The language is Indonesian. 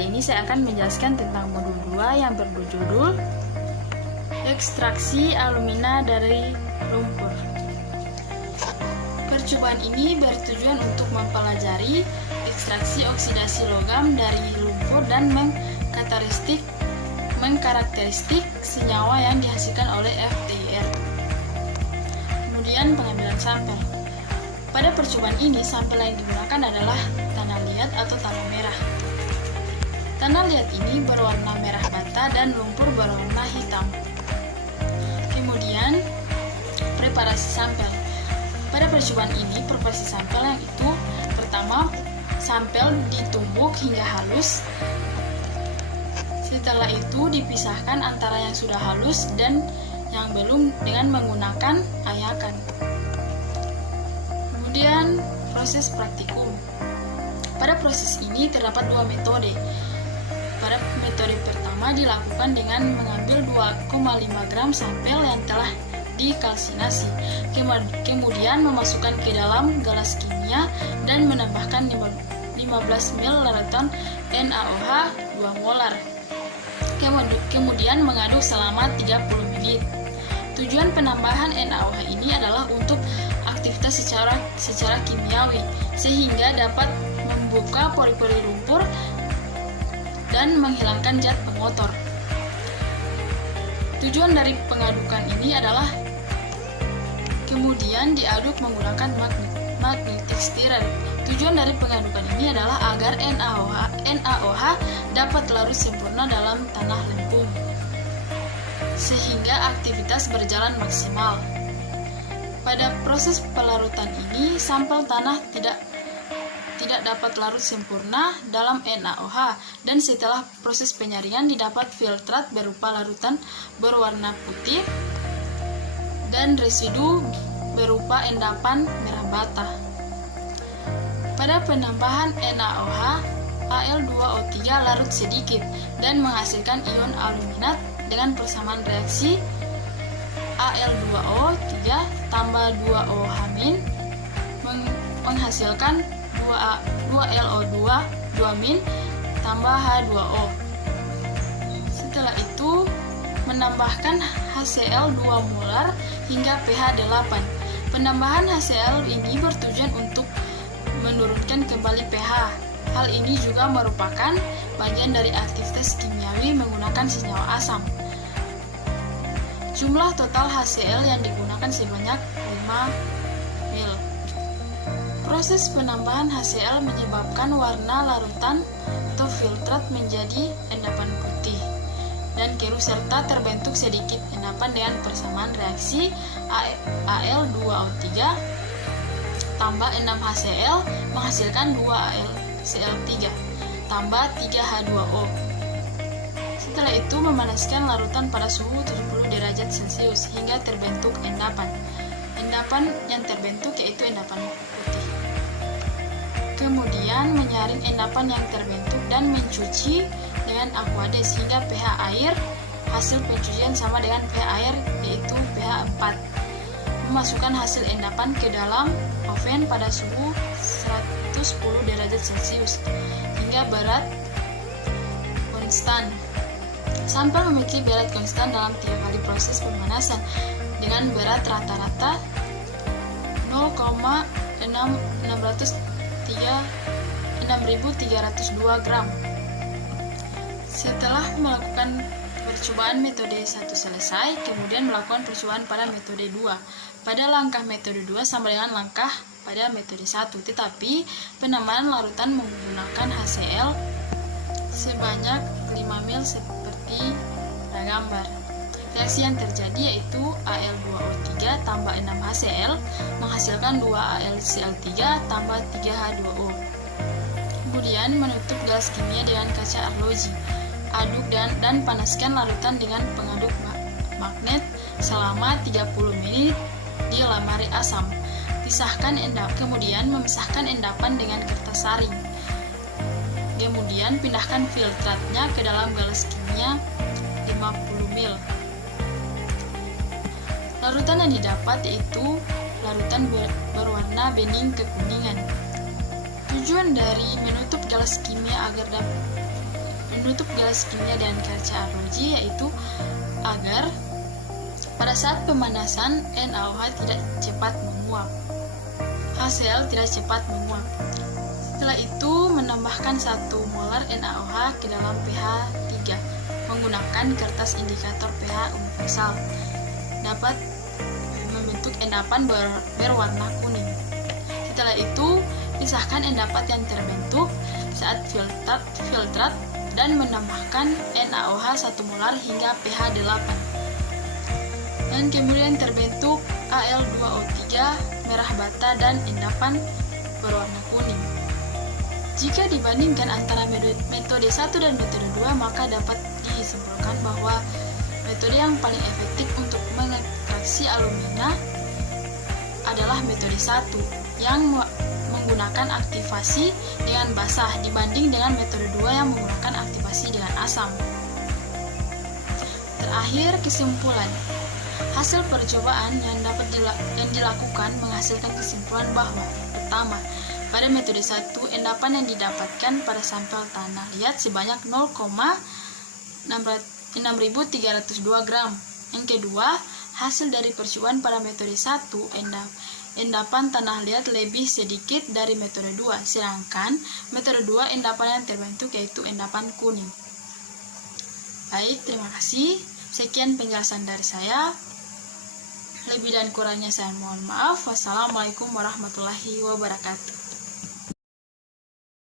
kali ini saya akan menjelaskan tentang modul 2 yang berjudul ekstraksi alumina dari lumpur. Percobaan ini bertujuan untuk mempelajari ekstraksi oksidasi logam dari lumpur dan mengkarakteristik senyawa yang dihasilkan oleh FTIR. Kemudian pengambilan sampel. Pada percobaan ini, sampel yang digunakan adalah tanah liat atau tanah merah. Tanah liat ini berwarna merah bata dan lumpur berwarna hitam. Kemudian, preparasi sampel. Pada percobaan ini, preparasi sampel yang itu pertama, sampel ditumbuk hingga halus. Setelah itu dipisahkan antara yang sudah halus dan yang belum dengan menggunakan ayakan. Kemudian proses praktikum. Pada proses ini terdapat dua metode. Pada metode pertama dilakukan dengan mengambil 2,5 gram sampel yang telah dikalsinasi, kemudian memasukkan ke dalam gelas kimia dan menambahkan 15 ml larutan NaOH 2 molar. Kemudian mengaduk selama 30 menit. Tujuan penambahan NaOH ini adalah untuk aktivitas secara kimiawi, sehingga dapat membuka pori-pori lumpur dan menghilangkan zat pengotor. Tujuan dari pengadukan ini adalah kemudian diaduk menggunakan magnetic stirrer. Tujuan dari pengadukan ini adalah agar NaOH dapat larut sempurna dalam tanah lempung, sehingga aktivitas berjalan maksimal. Pada proses pelarutan ini, sampel tanah tidak dapat larut sempurna dalam NaOH, dan setelah proses penyaringan didapat filtrat berupa larutan berwarna putih dan residu berupa endapan merah bata. Pada penambahan NaOH, Al2O3 larut sedikit dan menghasilkan ion aluminat dengan persamaan reaksi Al2O3 tambah 2OH- menghasilkan 2LO2 2- tambah H2O. Setelah itu, menambahkan HCl 2 molar hingga pH 8. Penambahan HCl ini bertujuan untuk menurunkan kembali pH. Hal ini juga merupakan bagian dari aktivitas kimiawi menggunakan senyawa asam. Jumlah total HCl yang digunakan sebanyak 5 ml. Proses penambahan HCl menyebabkan warna larutan atau filtrat menjadi endapan putih dan keruh serta terbentuk sedikit endapan dengan persamaan reaksi Al2O3 tambah 6 HCl menghasilkan 2 AlCl3 tambah 3 H2O. Setelah itu memanaskan larutan pada suhu 70 derajat Celcius hingga terbentuk endapan. Endapan yang terbentuk yaitu endapan putih. Kemudian menyaring endapan yang terbentuk dan mencuci dengan aqueous hingga pH air hasil pencucian sama dengan pH air yaitu pH 4. Memasukkan hasil endapan ke dalam oven pada suhu 110 derajat Celcius hingga berat konstan. Sampel memiliki berat konstan dalam 3 kali proses pemanasan dengan berat rata-rata 6.302 gram. Setelah melakukan percobaan metode 1 selesai, kemudian melakukan percobaan pada metode 2. Pada langkah metode 2 sama dengan langkah pada metode 1, tetapi penambahan larutan menggunakan HCl sebanyak 5 ml seperti pada gambar. Reaksi yang terjadi yaitu Al2O3 tambah 6 HCl menghasilkan 2 AlCl3 tambah 3 H2O. Kemudian menutup gelas kimia dengan kaca arloji. Aduk dan panaskan larutan dengan pengaduk magnet selama 30 menit di lemari asam. Kemudian memisahkan endapan dengan kertas saring. Kemudian pindahkan filtratnya ke dalam gelas kimia 50 ml. Larutan yang didapat yaitu larutan berwarna bening kekuningan. Tujuan dari menutup gelas kimia menutup gelas kimia dengan kaca arloji, yaitu agar pada saat pemanasan NaOH tidak cepat menguap. HCl tidak cepat menguap. Setelah itu menambahkan 1 molar NaOH ke dalam pH 3 menggunakan kertas indikator pH universal. Dapat membentuk endapan berwarna kuning. Setelah itu pisahkan endapan yang terbentuk saat filtrat dan menambahkan NaOH 1 molar hingga pH 8. Dan kemudian terbentuk Al2O3 merah bata dan endapan berwarna kuning. Jika dibandingkan antara metode 1 dan metode 2, maka dapat disimpulkan bahwa metode yang paling efektif untuk mengekstraksi alumina adalah metode 1 yang menggunakan aktivasi dengan basah dibanding dengan metode 2 yang menggunakan aktivasi dengan asam. Terakhir, kesimpulan. Hasil percobaan yang dilakukan menghasilkan kesimpulan bahwa pertama, pada metode 1 endapan yang didapatkan pada sampel tanah liat sebanyak 0,6302 gram. Yang kedua, hasil dari percobaan pada metode 1 endapan tanah liat lebih sedikit dari metode 2, sedangkan metode 2 endapan yang terbentuk yaitu endapan kuning. Baik, terima kasih. Sekian penjelasan dari saya. Lebih dan kurangnya saya mohon maaf. Wassalamualaikum warahmatullahi wabarakatuh.